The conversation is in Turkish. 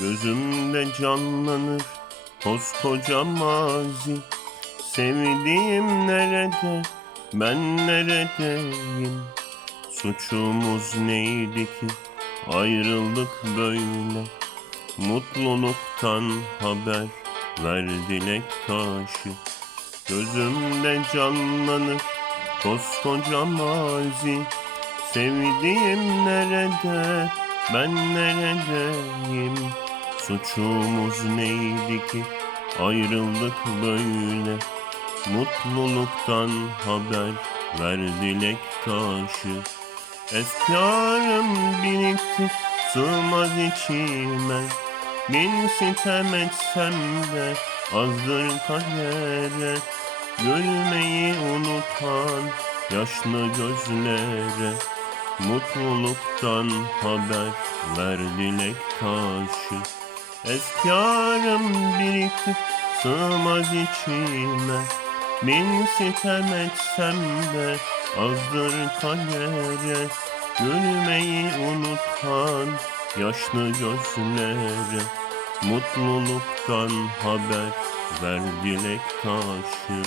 Gözümde canlanır koskoca mazi. Sevdiğim nerede ben neredeyim? Suçumuz neydi ki? Ayrıldık böyle. Mutluluktan haber ver dilek taşı. Gözümde canlanır koskoca mazi. Sevdiğim nerede ben neredeyim Suçumuz neydi ki? Ayrıldık böyle. Mutluluktan haber ver dilek taşı. Efkarım birikti sığmaz içime. Bin sitem etsem de azdır kadere Gülmeyi unutan yaşlı gözlere. Mutluluktan haber ver dilek taşı Efkarım birikti sığmaz içime. Bin sitem etsem de azdır kadere Gülmeyi unutan yaşlı gözlere. Mutluluktan haber ver dilek taşı